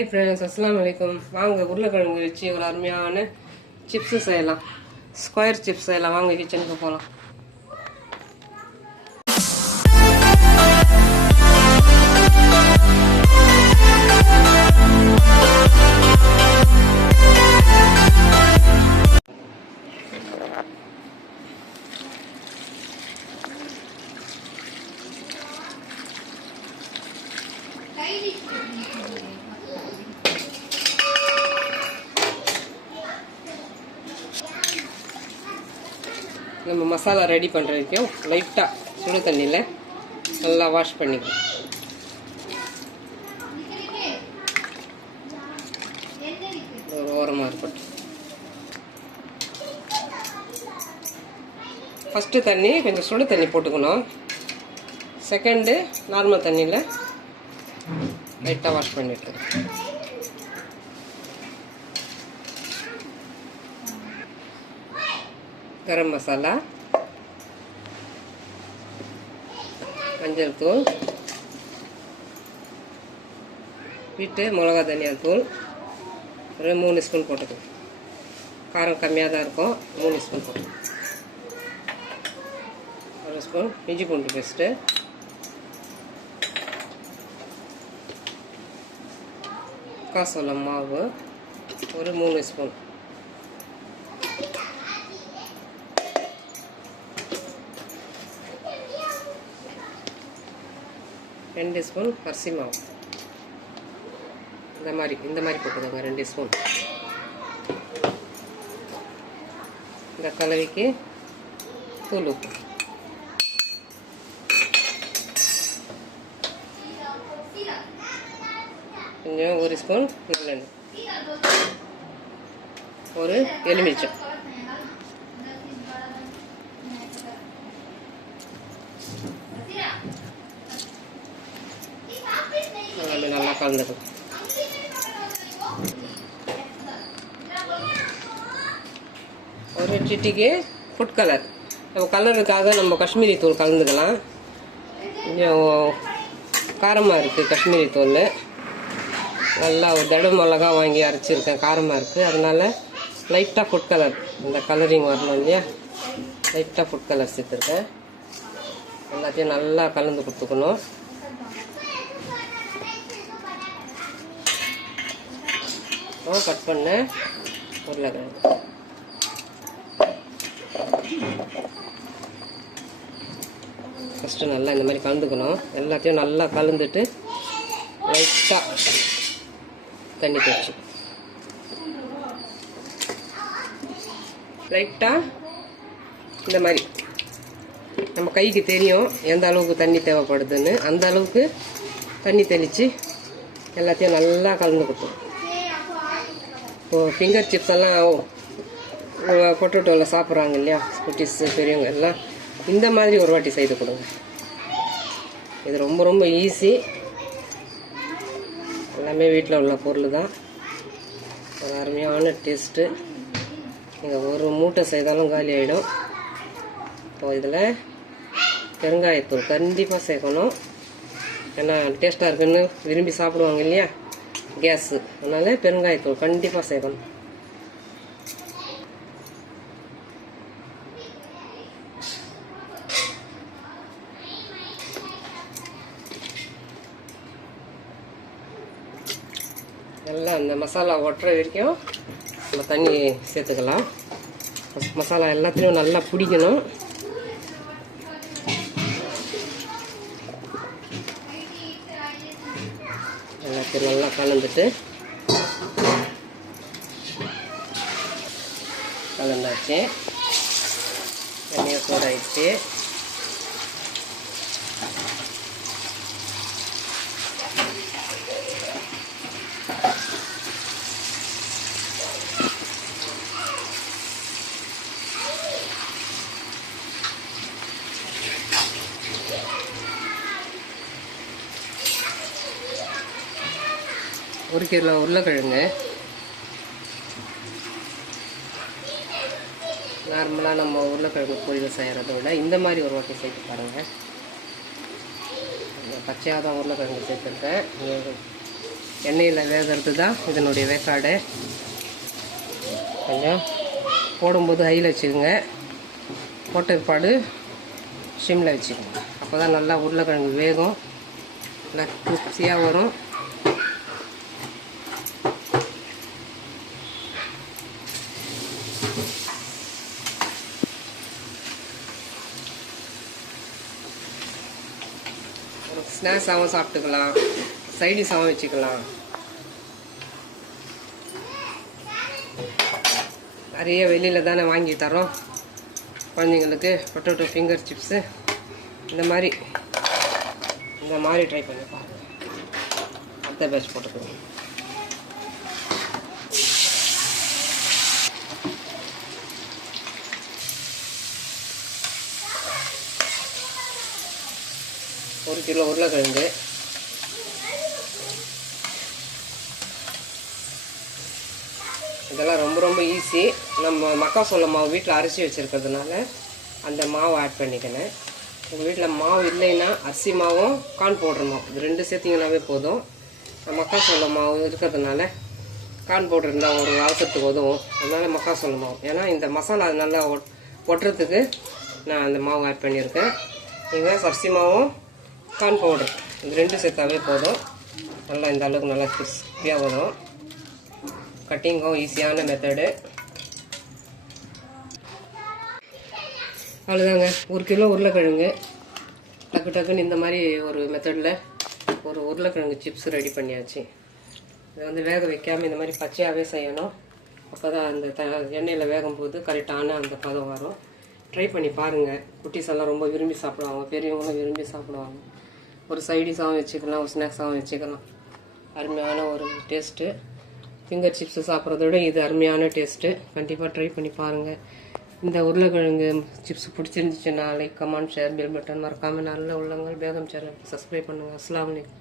Hi friends, அஸ்ஸலாமு அலைக்கும். வாங்க உருளைக்கிழங்கு வச்சு ஒரு அருமையான சிப்ஸு செய்யலாம். ஸ்கொயர் சிப்ஸ் செய்யலாம். வாங்க கிச்சனுக்கு போகலாம். நம்ம மசாலா ரெடி பண்ணுற வரைக்கும் லைட்டாக சுடு தண்ணியில் நல்லா வாஷ் பண்ணிக்கலாம். ஒரு ஓரமாக இருக்கட்டும். ஃபஸ்ட்டு தண்ணி கொஞ்சம் சுடு தண்ணி போட்டுக்கணும். செகண்டு நார்மல் தண்ணியில் லைட்டாக வாஷ் பண்ணிட்டு கரம் மசாலா, மஞ்சள் தூள், வீட்டு மிளகா தனியா தூள் ஒரு 3 ஸ்பூன் போட்டுக்கணும். காரம் கம்மியாக தான் இருக்கும். 3 ஸ்பூன் போட்டுக்கணும். 1 ஸ்பூன் இஞ்சி பூண்டு பேஸ்ட்டு, காசோளம் மாவு ஒரு 3 ஸ்பூன், ரெண்டு ஸ்பூன் அரிசி மாவு. இந்த மாதிரி போட்டுக்கோங்க. 2 ஸ்பூன். இந்த கலவைக்கு தூள் உப்பு, கொஞ்சம் 1 ஸ்பூன் நல்லெண்ணெய், ஒரு எலுமிச்சம், நல்லா கலந்துக்கணும். ஒரு சிட்டிக்கு ஃபுட் கலர். நம்ம கலருக்காக நம்ம காஷ்மீரி தூள் கலந்துக்கலாம். கொஞ்சம் காரமாக இருக்குது காஷ்மீரி தூள். நல்லா ஒரு தடவை மிளகா வாங்கி அரைச்சிருக்கேன். காரமாக இருக்குது. அதனால் லைட்டாக ஃபுட் கலர், இந்த கலரிங் வரணும் இல்லையா, லைட்டாக ஃபுட் கலர் சேர்த்துருக்கேன். எல்லாத்தையும் நல்லா கலந்து கொடுத்துக்கணும். கட் பண்ண உருளைக்கிழங்கு ஃபஸ்ட்டு நல்லா இந்த மாதிரி கலந்துக்கணும். எல்லாத்தையும் நல்லா கலந்துட்டு லைட்டாக தண்ணி தெளிச்சு, லைட்டாக இந்த மாதிரி நம்ம கைக்கு தெரியும் எந்த அளவுக்கு தண்ணி தேவைப்படுதுன்னு. அந்த அளவுக்கு தண்ணி தெளித்து எல்லாத்தையும் நல்லா கலந்து கொடுத்தோம். இப்போது ஃபிங்கர் சிப்ஸ் எல்லாம் பொட்டோட்டோவில் சாப்பிட்றாங்க இல்லையா, குட்டீஸு பெரியவங்க எல்லாம், இந்த மாதிரி ஒரு வாட்டி செய்து கொடுங்க. இது ரொம்ப ரொம்ப ஈஸி. எல்லாமே வீட்டில் உள்ள பொருள் தான். ஒரு அருமையான டேஸ்ட்டு. நீங்கள் ஒரு மூட்டை செய்தாலும் காலி ஆகிடும். இப்போது இதில் பெருங்காயத்தூள் கண்டிப்பாக சேர்க்கணும். ஏன்னா டேஸ்ட்டாக இருக்குன்னு விரும்பி சாப்பிடுவாங்க இல்லையா, கேஸு. அதனால் பெருங்காயத்தூள் கண்டிப்பாக சேர்க்கணும். எல்லாம் அந்த மசாலா ஒட்டுற வரைக்கும் நம்ம தண்ணி சேர்த்துக்கலாம். மசாலா எல்லாத்தையும் நல்லா பிடிக்கணும். எல்லாத்தையும் நல்லா கலந்துட்டு கலந்தாச்சு. தண்ணியை சூடாயிடுச்சு. ஒரு கிலோ உருளைக்கிழங்கு நார்மலாக நம்ம உருளைக்கிழங்கு பொரியல் செய்கிறத விட இந்த மாதிரி ஒரு வாட்டி சேர்த்து பாருங்கள். பச்சையாக தான் உருளைக்கிழங்கு சேர்த்துருக்கேன். எண்ணெயில் வேகிறது தான் இதனுடைய வேக்காடு. கொஞ்சம் போடும்போது ஹையில் வச்சுக்கோங்க, போட்ட பிற்பாடு சிம்மில் வச்சுக்கோங்க. அப்போ தான் நல்லா உருளைக்கிழங்கு வேகும், நல்லா கிறிஸ்பியாக வரும். ஒரு ஸ்நாக்ஸாகவும் சாப்பிட்டுக்கலாம், சைடிஷாகவும் வச்சுக்கலாம். நிறைய வெளியில் தானே வாங்கி தரோம் குழந்தைங்களுக்கு பொட்டேட்டோ ஃபிங்கர் சிப்ஸு. இந்த மாதிரி ட்ரை பண்ணி பாருங்கள். அடுத்த பேட்ச் போட்டுக்கணும். ஒரு கிலோ உருளைக்கிழங்கு, இதெல்லாம் ரொம்ப ரொம்ப ஈஸி. நம்ம மக்காசோள மாவு வீட்டில் அரைச்சி வச்சுருக்கிறதுனால அந்த மாவு ஆட் பண்ணிக்கினேன். உங்கள் வீட்டில் மாவு இல்லைன்னா அரிசி மாவும் கார்ன் பவுடர் மாவு இது 2 சேர்த்திங்கனாவே போதும். மக்காசோள மாவு இருக்கிறதுனால கார்ன் பவுடர் இருந்தால் ஒரு அவசரத்துக்கு உதவும். அதனால் மக்காசோள மாவு, ஏன்னா இந்த மசாலா நல்லா ஒட்டுறதுக்கு நான் அந்த மாவு ஆட் பண்ணியிருக்கேன். நீங்கள் அரிசி மாவும் கார்ன் பவுடர் இது 2 சேர்த்தாவே போதும். நல்லா இந்த அளவுக்கு நல்லா கிறிஸ்பியாக வரும். கட்டிங்கும் ஈஸியான மெத்தடு. அவ்வளோதாங்க. 1 கிலோ உருளைக்கிழங்கு டக்கு டக்குன்னு இந்த மாதிரி ஒரு மெத்தடில் ஒரு உருளைக்கிழங்கு சிப்ஸ் ரெடி பண்ணியாச்சு. இதை வேக வைக்காமல் இந்த மாதிரி பச்சையாகவே செய்யணும். அப்போ தான் அந்த எண்ணெயில் வேகும்போது கரெக்டான அந்த பதம் வரும். ட்ரை பண்ணி பாருங்கள். குட்டீஸ் எல்லாம் ரொம்ப விரும்பி சாப்பிடுவாங்க, பெரியவங்களும் விரும்பி சாப்பிடுவாங்க. ஒரு சைடிஷாகவும் வச்சுக்கலாம், ஒரு ஸ்நாக்ஸாகவும் வச்சுக்கலாம். அருமையான ஒரு டேஸ்ட்டு. ஃபிங்கர் சிப்ஸு சாப்பிட்றத விட இது அருமையான டேஸ்ட்டு. கண்டிப்பாக ட்ரை பண்ணி பாருங்கள். இந்த உருளைக்கிழங்கு சிப்ஸ் பிடிச்சிருந்துச்சுன்னா like, comment, share, bell button மறக்காமல் நல்ல உள்ளங்கள் பேகம் சேனல் சப்ஸ்கிரைப் பண்ணுங்கள். அஸ்ஸலாமு அலைக்கும்.